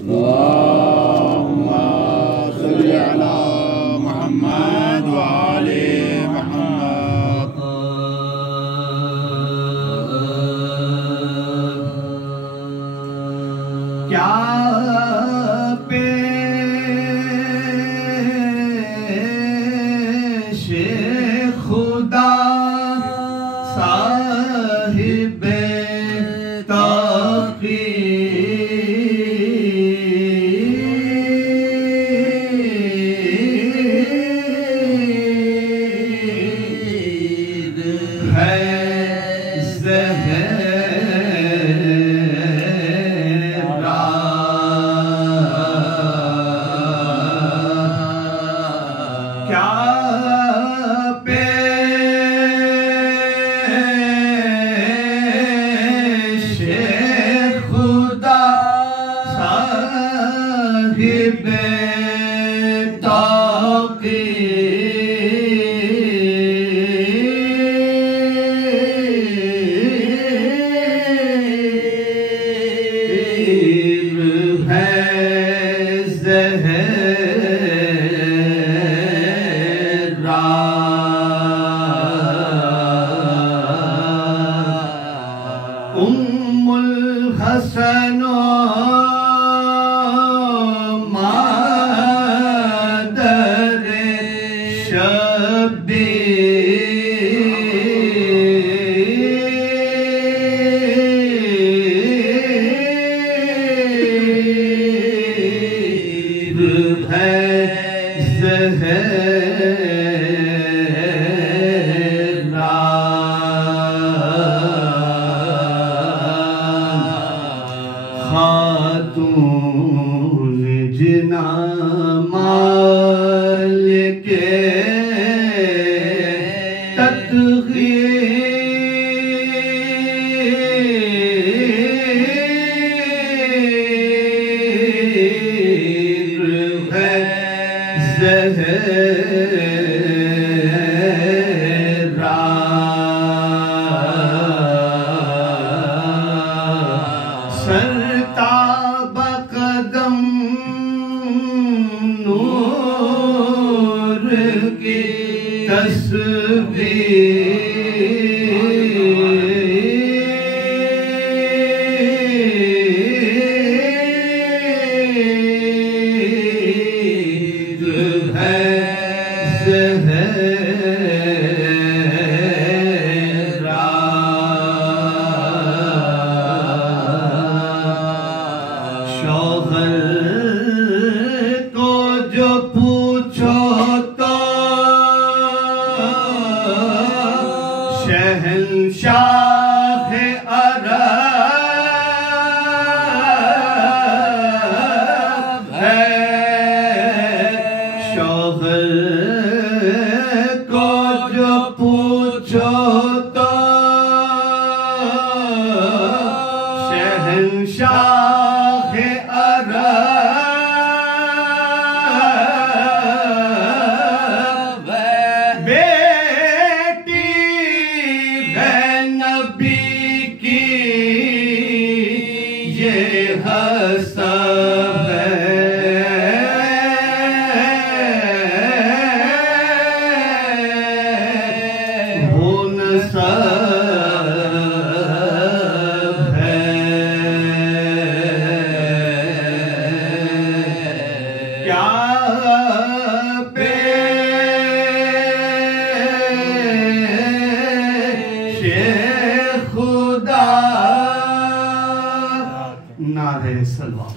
अल्लाहुम्मा सल्ली अला मुहम्मद व आले मुहम्मद। क्या पेशे खुदा साहिबे तक़ीर है क्या पेशे खुदा साहिबे तक़ीर है उम्मुल हसन मादरे शब्बीर है खातून जिना मालिके तत्ग़ीर है सरता बकदम नूर की तस्वीर है शौहर को जो पूछो तो शहंशाह अरब है। शौहर को जो पूछो तो शहंशाह हसब वो नसब है। क्या पेशे खुदा नारे सलवा।